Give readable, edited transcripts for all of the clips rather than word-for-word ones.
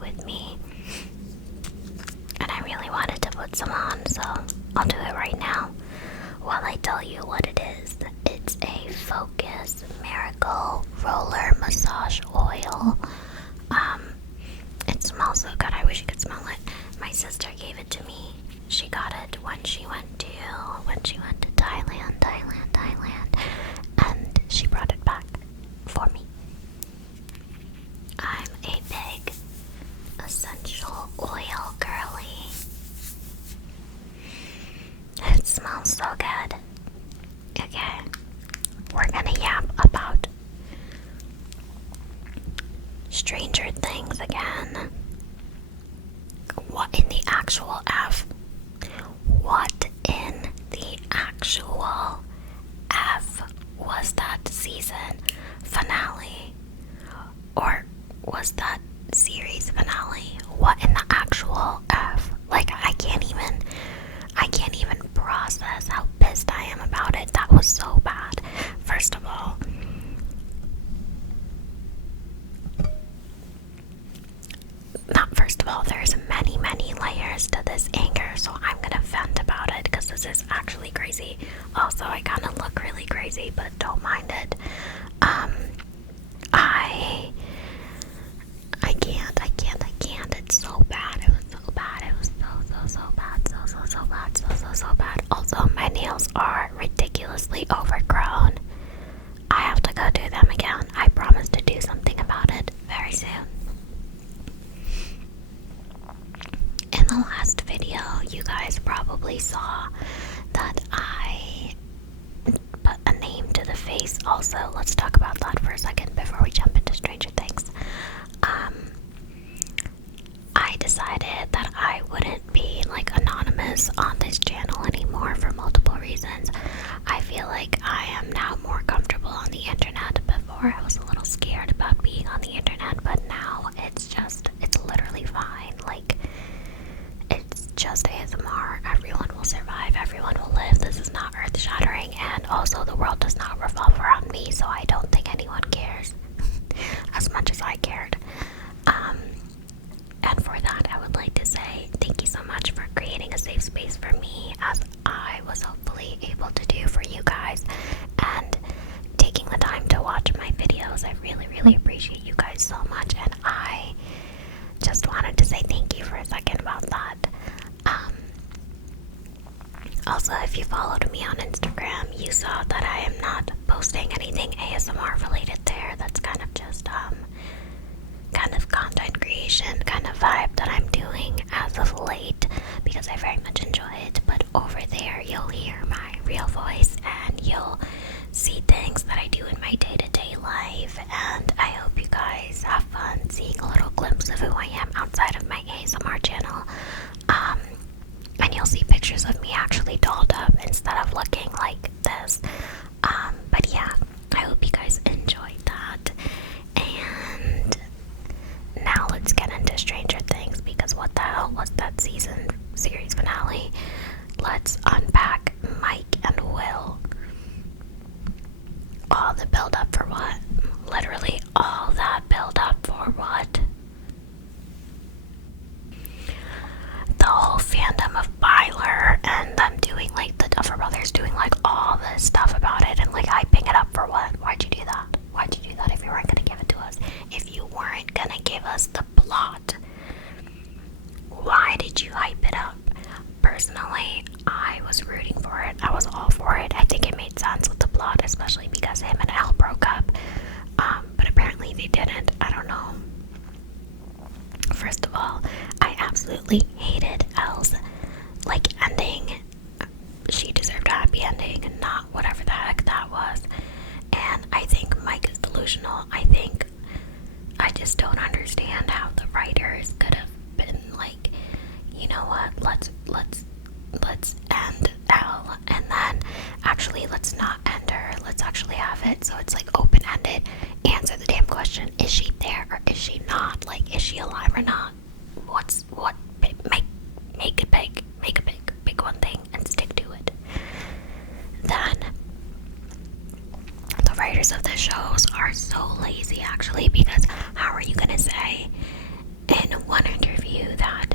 with me. And I really wanted to put some on, so I'll do it right now while I tell you what it is. It's a Focus Miracle Roller Massage Oil. It smells so good. I wish you could smell it. My sister gave it to me. She got it when she went to Thailand, and she brought it back for me. I'm a big essential oil girly. It smells so good. Okay, we're gonna yap about Stranger Things again. What in the actual F? What in the actual F was that season finale? Or was that series finale? What in the actual F? Like, I can't even process how pissed I am about it. That was so bad. First of all, there's many layers to this anger, so I'm gonna vent about it because this is actually crazy. Also, I kind of look really crazy, but don't mind it. I can't. It's so bad. It was so bad. It was so bad. So bad. Also, my nails are ridiculously overgrown. I have to go do them again. I promise to do something about it very soon. In the last video, you guys probably saw that I put a name to the face. Also, let's talk about that for a second before we jump into Stranger Things. I decided that I wouldn't be like anonymous on this channel anymore for multiple reasons. I feel like I am now more comfortable on the internet. Before I was a little scared about being on the internet, but now it's literally fine. Like, it's just ASMR. Everyone will survive. Everyone will live. This is not earth-shattering, and also the world does not revolve around me, so I don't think anyone cares as much as I cared. And for that, I would like to say thank you so much for creating a safe space for me, as I was hopefully able to do for you guys, and taking the time to watch my videos. I really appreciate you guys so much, and I just wanted to say thank you for a second about that. Also, if you followed me on Instagram, you saw that I am not posting anything ASMR related there. That's kind of just kind of content creation kind of vibe that I'm doing as of late, because I very much enjoy it. But over there, you'll hear my real voice, and you'll see things that I do in my day-to-day life, and I hope you guys have fun seeing a little glimpse of who I am outside of my ASMR channel. And you'll see pictures of me actually dolled up instead of looking like this. But yeah, I hope you guys enjoyed that. And now let's get into Stranger Things, because what the hell was that series finale? Let's unpack Mike and Will. All the build up for what? Literally all that build up for what? The whole fandom of Byler and them doing like the Duffer Brothers doing like all this stuff about it and like hyping it up for what? Why'd you do that? Why'd you do that if you weren't gonna give it to us? If you weren't gonna give us the plot, why did you hype it up? Personally, I was rooting for it. I was all for it. I think it made sense with the plot, especially because him and Al broke up. But apparently they didn't. I don't know. First of all, I absolutely hated Elle's like ending. She deserved a happy ending and not whatever the heck that was. And I think Mike is delusional. I just don't understand how the writers could have been like, you know what, let's end Elle, and then actually let's not end her. Let's actually have it so it's like open-ended. Answer the damn question. Is she there or is she not? Like, is she alive or not? Make it big. Make a big one thing and stick to it. Then the writers of the shows are so lazy, actually, because how are you gonna say in one interview that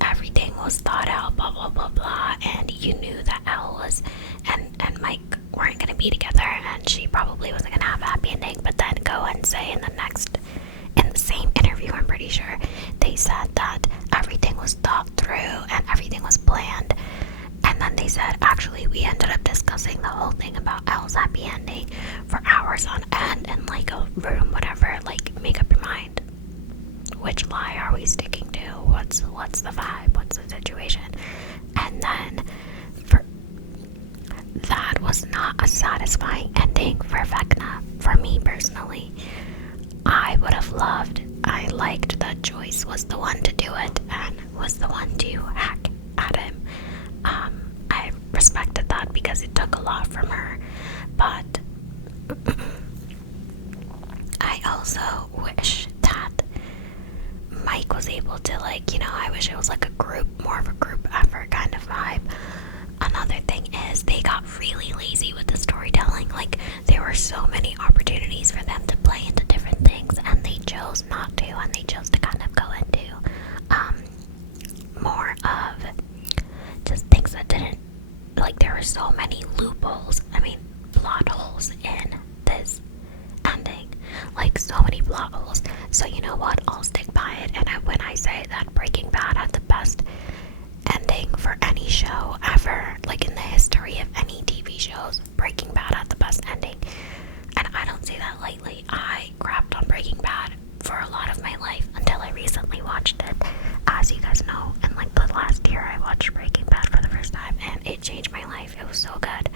everything was thought out, blah blah blah blah, and you knew that Elle was and Mike weren't gonna be together, and she probably wasn't gonna have a happy ending. But then go and say in the same interview, I'm pretty sure they said that everything was thought through and everything was planned. And then they said, actually, we ended up discussing the whole thing about Elle's happy ending for hours on end in like a room, whatever. Like, make up your mind. Which lie are we sticking to? What's the vibe? What's the situation? And then that was not a satisfying ending for Vecna, for me personally. I liked that Joyce was the one to do it and was the one to hack at him. I respected that because it took a lot from her, but I also wish that Mike was able to, like, I wish it was like more of a group effort kind of vibe. Another thing is they got really lazy with the storytelling. Like, there were so many opportunities for them to play into different things, and they chose not to, and they chose to kind of go into more of just things that didn't, like, there were so many loopholes, plot holes in this ending, like so many plot holes. So you know what, I'll stick by it, and when I say that Breaking Bad had the best ending for any show ever, like in the history of any TV shows, Breaking Bad had the best ending, and I don't say that lightly. I crapped on Breaking Bad for a lot of my life until I recently watched it. As you guys know, in like the last year I watched Breaking Bad for the first time, and it changed my life. It was so good.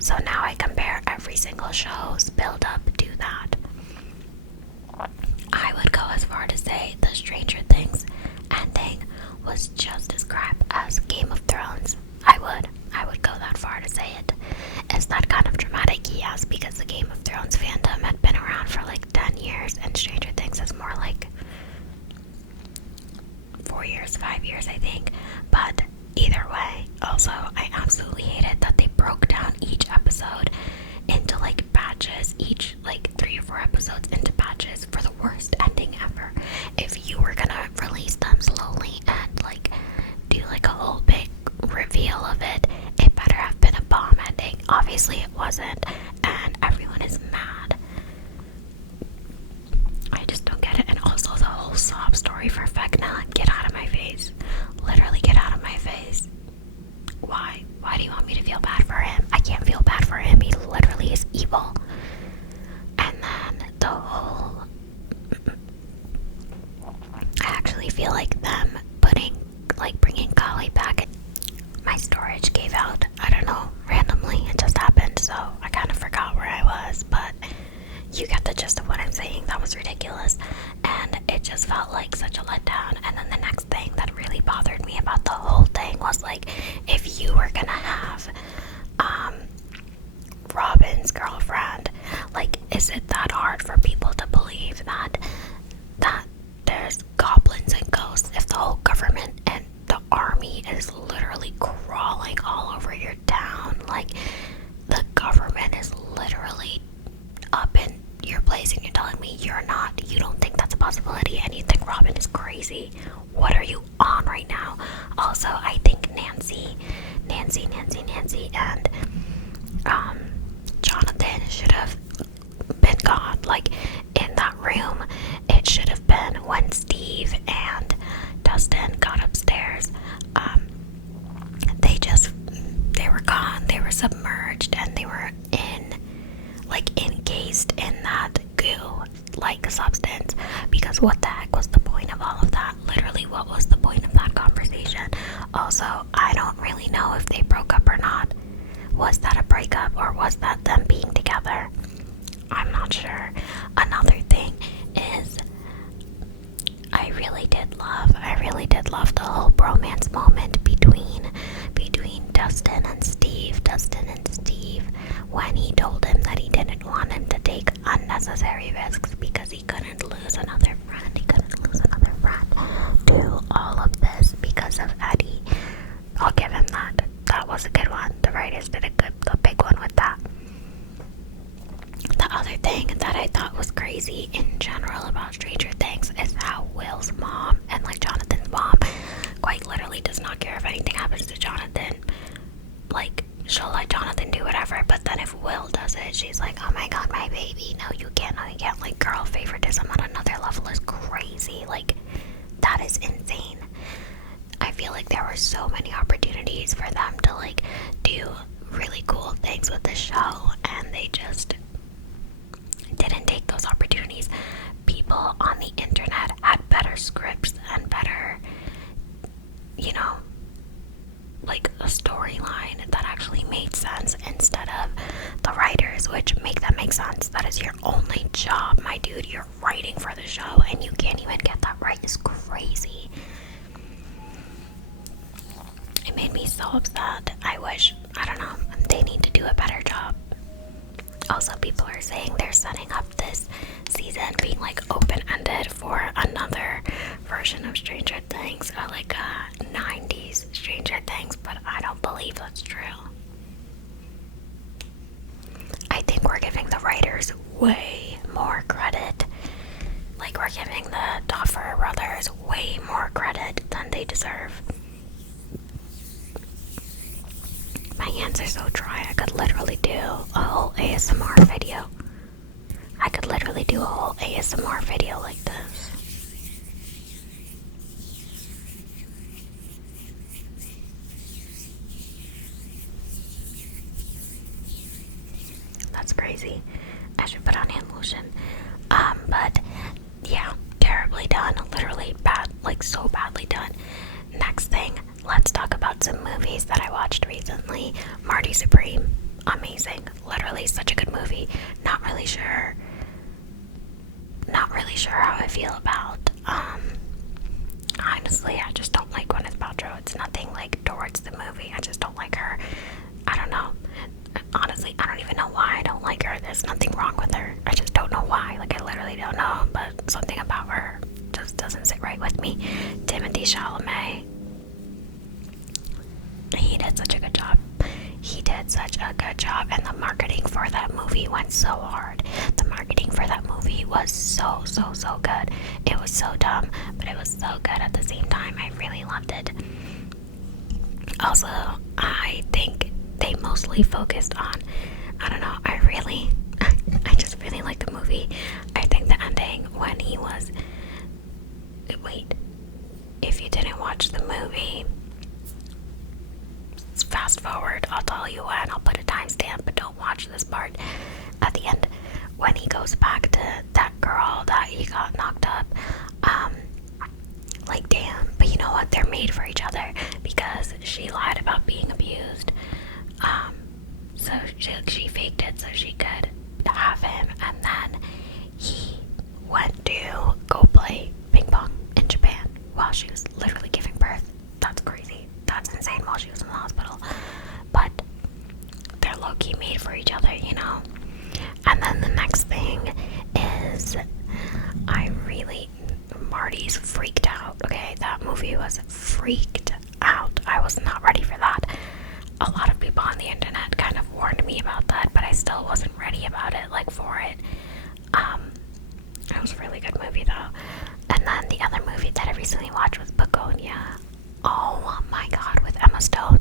So now I compare every single show's build up to that. I would go as far to say the Stranger Things ending was just as crap as Game of Thrones. I would go that far to say it. Is that kind of dramatic? Yes, because the Game of Thrones fandom had been around for like 10 years, and Stranger Things is more like 4 years, 5 years, I think. But either way, also, I absolutely hated that they broke down each episode into like batches, each like 3 or 4 episodes into batches for the worst ending ever. If you were gonna release them slowly and like do like a whole big reveal of it, it better have been a bomb ending. Obviously it wasn't, and everyone is mad. I just don't get it. And also the whole sob story for Vecna, get out of my face. Literally get out of my face. Why do you want me to feel bad for him? I can't feel bad for him. He literally is evil. And then the whole, I actually feel like them bringing Kali back. My storage gave out, I don't know, randomly. It just happened, so I kind of forgot where I was, but you get the gist of what I'm saying. That was ridiculous, and it just felt like such a letdown. And then the next thing that really bothered me about the whole thing was, like, if you were gonna have Robin's girlfriend, like, is it that hard for people to believe that there's goblins and ghosts if the whole government and the army is literally crawling all over your town? Like, the government is literally up in your place, and you're telling me you don't think that's a possibility, and you think Robin is crazy. What are you on right now? Also, I think Nancy and Jonathan should have been gone. Like, in that room, it should have been when Steve and Dustin got upstairs. They were gone. They were submerged, and they were encased in that goo, like, substance. Because what the heck was the point of all of that? Literally, what was the point of that conversation? Also, I don't really know if they broke up or not. Was that a breakup, or was that them being together? I'm not sure. Another thing is, I really did love the whole bromance moment between Dustin and Steve, when he told him that he didn't want him to take unnecessary risks because he couldn't lose another friend. Do all of this because of Eddie. I'll give him that. That was a good one. The writers did a big one with that. The other thing that I thought was crazy in general about Stranger Things is how Will's mom and like Jonathan's mom quite literally does not care if anything happens to Jonathan. Like, she'll let Jonathan do whatever, but then if Will does it, she's like, oh my god, my baby, no you can't, no you can't. Like, girl favoritism on another level is crazy. Like, that is insane. I feel like there were so many opportunities for them to like do really cool things with the show, and they just didn't take those opportunities. People on the internet had better scripts and better, you know, like a storyline that actually made sense instead of the writers, which make them make sense. That is your only job, my dude. You're writing for the show and you can't even get that right. It's crazy. It made me so upset. I wish, I don't know, they need to do a better job. Also, people are saying they're setting up this season being like open-ended for another version of Stranger Things, or like a 90s Stranger Things, but I don't believe that's true. I think we're giving the writers way more credit. Like, we're giving the Duffer brothers way more credit than they deserve. My hands are so dry, I could literally do a whole ASMR video. I could literally do a whole ASMR video like this. That's crazy. I should put on hand lotion. But yeah, terribly done. Literally bad, like so badly done. Next thing, let's talk about some movies that I watched recently. Marty Supreme, amazing. Literally such a good movie. Not really sure how I feel about. Honestly, I just don't like Gwyneth Paltrow. It's nothing like towards the movie. I just don't like her. I don't know. Honestly, I don't even know why I don't like her. There's nothing wrong with her. I just don't know why. Like, I literally don't know. But something about her just doesn't sit right with me. Timothy Chalamet. He did such a good job. He did such a good job, and the marketing for that movie went so hard. The marketing for that movie was so good. It was so dumb, but it was so good at the same time. I really loved it. Also, I think they mostly focused on, I don't know, I just really like the movie. I think the ending when he was, wait, if you didn't watch the movie, fast forward, I'll tell you when, I'll put a timestamp, but don't watch this part. At the end, when he goes back to that girl that he got knocked up, like, damn, but you know what, they're made for each other, because she lied about being abused, so she faked it so she could have him, and then he went to go play ping pong in Japan while she was literally giving birth. That's crazy. That's insane, while she was in the hospital. But they're low-key made for each other, you know? And then the next thing is, Marty's freaked out, okay? That movie was freaked out. I was not ready for that. A lot of people on the internet kind of warned me about that, but I still wasn't ready about it, like, for it. It was a really good movie, though. And then the other movie that I recently watched was Begonia. Oh my god, with Emma Stone.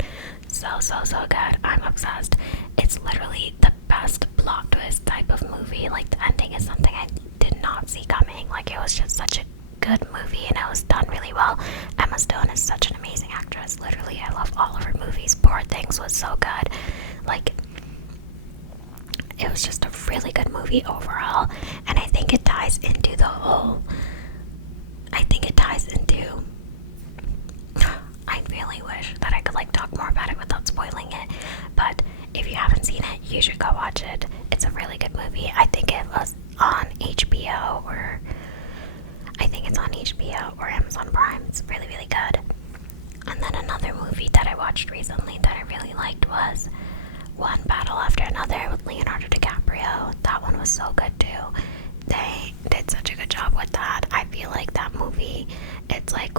So good. I'm obsessed. It's literally the best plot twist type of movie. Like, the ending is something I did not see coming. Like, it was just such a good movie, and it was done really well. Emma Stone is such an amazing actress. Literally, I love all of her movies. Poor Things was so good. Like, it was just a really good movie overall, and I think it ties into the whole, I really wish that I could like talk more about it without spoiling it, but if you haven't seen it, you should go watch it. It's a really good movie. I think it was on HBO, or I think it's on HBO or Amazon Prime. It's really good. And then another movie that I watched recently that I really liked was One Battle After Another with Leonardo DiCaprio. That one was so good too. They did such a good job with that. I feel like that movie, it's like,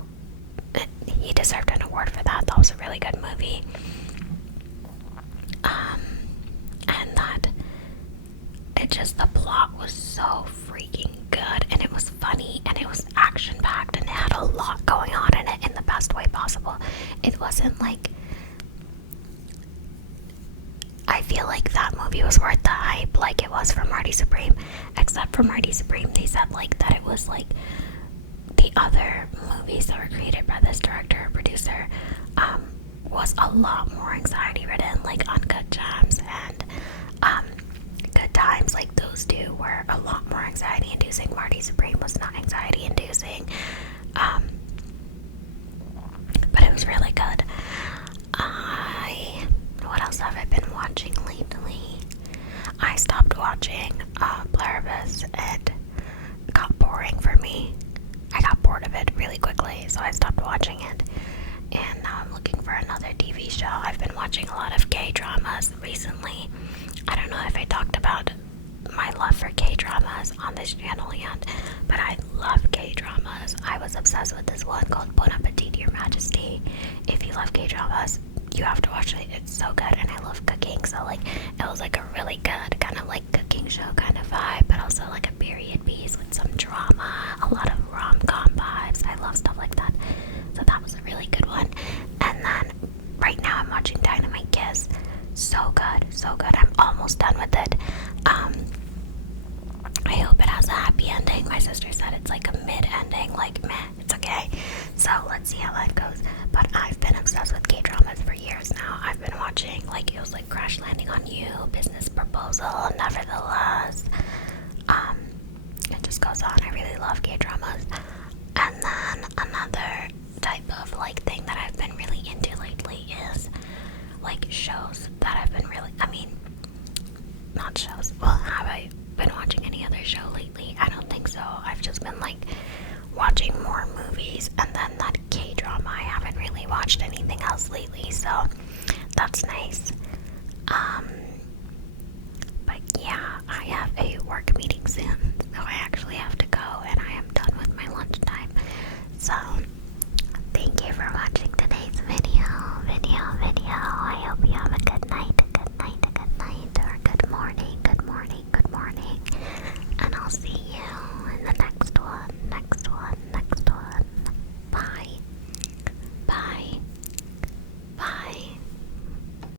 he deserved an award for that. That was a really good movie. And that, it just, the plot was so freaking good, and it was funny, and it was actually action-packed and it had a lot going on in it in the best way possible. It wasn't like, I feel like that movie was worth the hype like it was for Marty Supreme, except for Marty Supreme, they said like that it was like the other movies that were created by this director or producer was a lot more anxiety ridden, like Uncut Gems and Good Times. Like those two were a lot more anxiety inducing. Marty Supreme was not anxiety inducing, but it was really good. What else have I been watching lately? I stopped watching Pluribus. It got boring for me. I got bored of it really quickly, so I stopped watching it. And now I'm looking for another TV show. I've been watching a lot of K-dramas recently. I don't know if I talked about my love for K-dramas on this channel yet, but I love K-dramas. I was obsessed with this one called Bon Appetit, Your Majesty. If you love K-dramas, you have to watch it. It's so good, and I love cooking, so like it was like a really good kind of like cooking show kind of vibe, but also like a period piece with some drama, a lot of rom-com vibes. I love stuff like that, so that was a really good one. And then right now I'm watching Dynamite Kiss. So good, so good. I'm almost done with it. I hope it has a happy ending. My sister said it's like a mid-ending, like meh, it's okay. So let's see how that goes. But I've been obsessed with K-dramas for years now. I've been watching, like, it was like Crash Landing on You, Business Proposal, Nevertheless. It just goes on. I really love K-dramas. And then another type of like thing that I've been really into lately is like shows that I've been really, I mean, not shows. Well, have I been watching any other show lately? I don't think so. I've just been like watching more movies, and then that K-drama. I haven't really watched anything else lately, so that's nice. But yeah, I have a work meeting soon, so I actually have to go, and I am done with my lunchtime. So thank you for watching